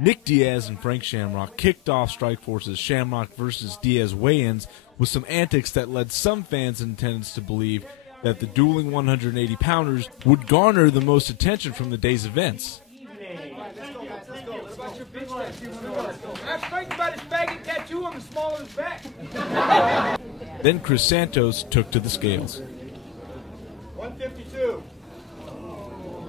Nick Diaz and Frank Shamrock kicked off Strikeforce's Shamrock vs. Diaz weigh-ins with some antics that led some fans in attendance to believe that the dueling 180-pounders would garner the most attention from the day's events. Then Chris Santos took to the scales. 152.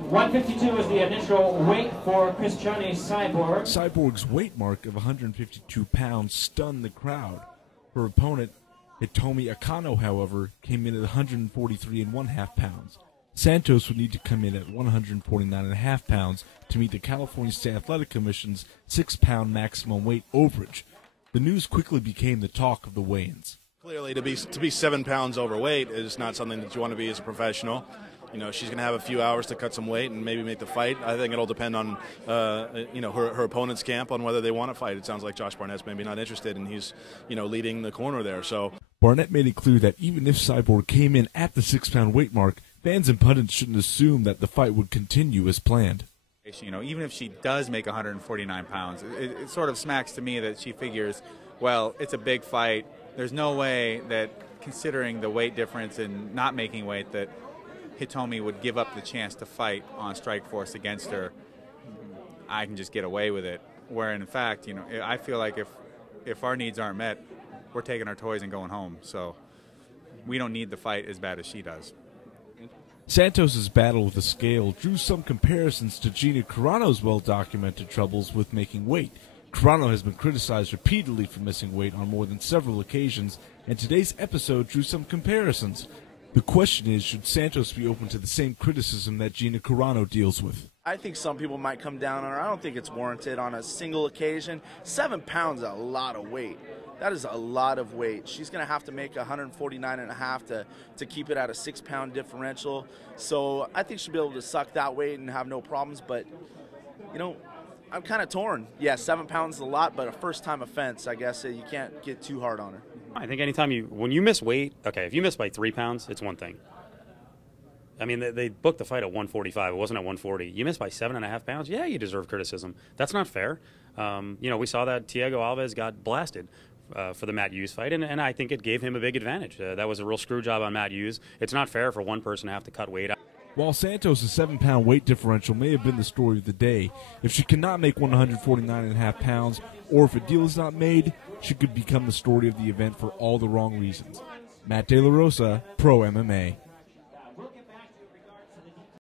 152 is the initial weight for Christiane Cyborg. Cyborg's weight mark of 152 pounds stunned the crowd. Her opponent, Hitomi Akano, however, came in at 143.5 pounds. Santos would need to come in at 149.5 pounds to meet the California State Athletic Commission's 6-pound maximum weight overage. The news quickly became the talk of the weigh-ins. Clearly, to be 7 pounds overweight is not something that you want to be as a professional. You know, she's going to have a few hours to cut some weight and maybe make the fight. I think it'll depend on, her opponent's camp on whether they want to fight. It sounds like Josh Barnett's maybe not interested, and he's, leading the corner there. So Barnett made it clear that even if Cyborg came in at the 6-pound weight mark, fans and pundits shouldn't assume that the fight would continue as planned. Even if she does make 149 pounds, it sort of smacks to me that she figures, well, it's a big fight. There's no way that, considering the weight difference and not making weight, that Hitomi would give up the chance to fight on Strikeforce against her. I can just get away with it. Where in fact, I feel like if our needs aren't met, we're taking our toys and going home. So we don't need the fight as bad as she does. Santos' battle with the scale drew some comparisons to Gina Carano's well-documented troubles with making weight. Carano has been criticized repeatedly for missing weight on more than several occasions, and today's episode drew some comparisons. The question is, should Santos be open to the same criticism that Gina Carano deals with? I think some people might come down on her. I don't think it's warranted on a single occasion. 7 pounds is a lot of weight. That is a lot of weight. She's going to have to make 149.5 to keep it at a 6-pound differential. So I think she'll be able to suck that weight and have no problems. But, I'm kind of torn. Yeah, 7 pounds is a lot, but a first-time offense, I guess you can't get too hard on her. I think anytime when you miss weight, okay, if you miss by 3 pounds, it's one thing. I mean, they booked the fight at 145. It wasn't at 140. You miss by 7.5 pounds, yeah, you deserve criticism. That's not fair. We saw that Thiago Alves got blasted for the Matt Hughes fight, and I think it gave him a big advantage. That was a real screw job on Matt Hughes. It's not fair for one person to have to cut weight. While Santos' 7-pound weight differential may have been the story of the day, if she cannot make 149.5 pounds, or if a deal is not made, she could become the story of the event for all the wrong reasons. Matt De La Rosa, Pro MMA.